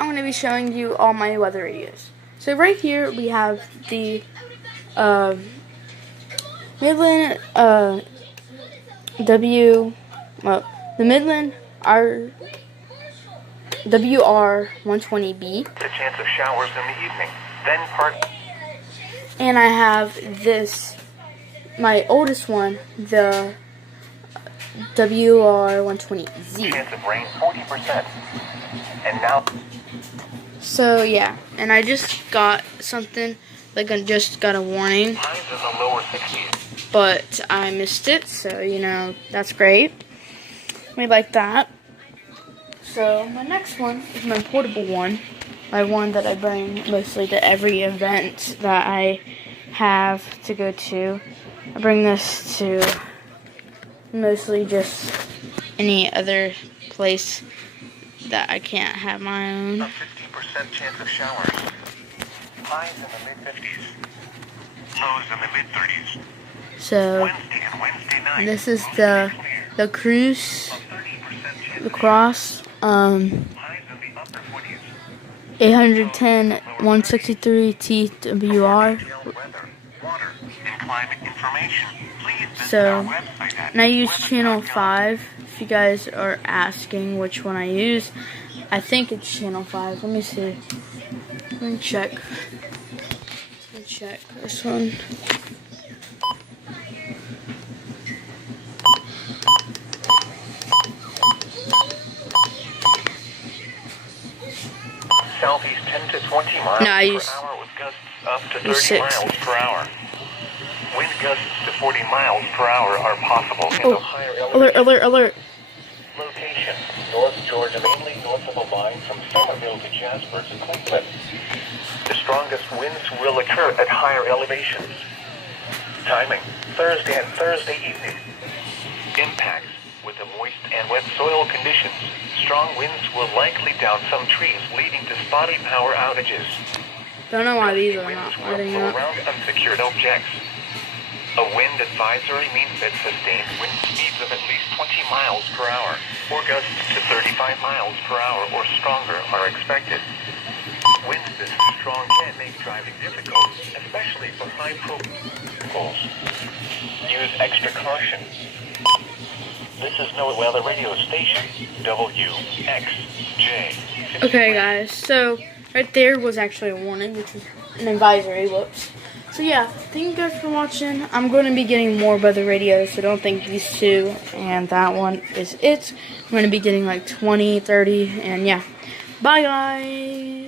I'm going to be showing you all my weather radios. So right here we have the Midland the Midland WR120B. The chance of showers in the evening. Then and I have this, my oldest one, the WR120Z. Chance of rain 40%. And now. So yeah, and I just got something, like I just got a warning. Highs in the lower 60s. But I missed it, so you know, that's great. We like that. So my next one is my portable one. My one that I bring mostly to every event that I have to go to. I bring this to mostly just any other place that I can't have my own. A 50% chance of showers. Highs in the mid-50s. Lows in the mid-30s. So Wednesday and Wednesday night. this is the Cruise lacrosse 810 163 TWR. So, and I use channel 5. If you guys are asking which one I use, I think it's channel 5. Let me see. Let me check. Let me check this one. Southeast 10 to 20 miles per hour with gusts up to 30 miles per hour. Wind gusts to 40 miles per hour are possible in the higher elevation. Alert. Location: North Georgia, mainly north of a line from Somerville to Jasper to Cleveland. The strongest winds will occur at higher elevations. Timing: Thursday and Thursday evening. Impacts: with the moist and wet soil conditions, strong winds will likely down some trees, leading to spotty power outages. Don't know why these are not Winds will blow around unsecured objects. A wind advisory means that sustained wind speeds of at least 20 miles per hour, or gusts to 35 miles per hour or stronger are expected. Winds this strong can make driving difficult, especially for high profiles. Use extra caution. This is No Weather Radio Station, WXJ. Okay, guys, so right there was actually a warning, which is an advisory. Whoops. So yeah, thank you guys for watching. I'm going to be getting more weather radios, so don't think these two and that one is it. I'm going to be getting like 20, 30, and yeah. Bye, guys.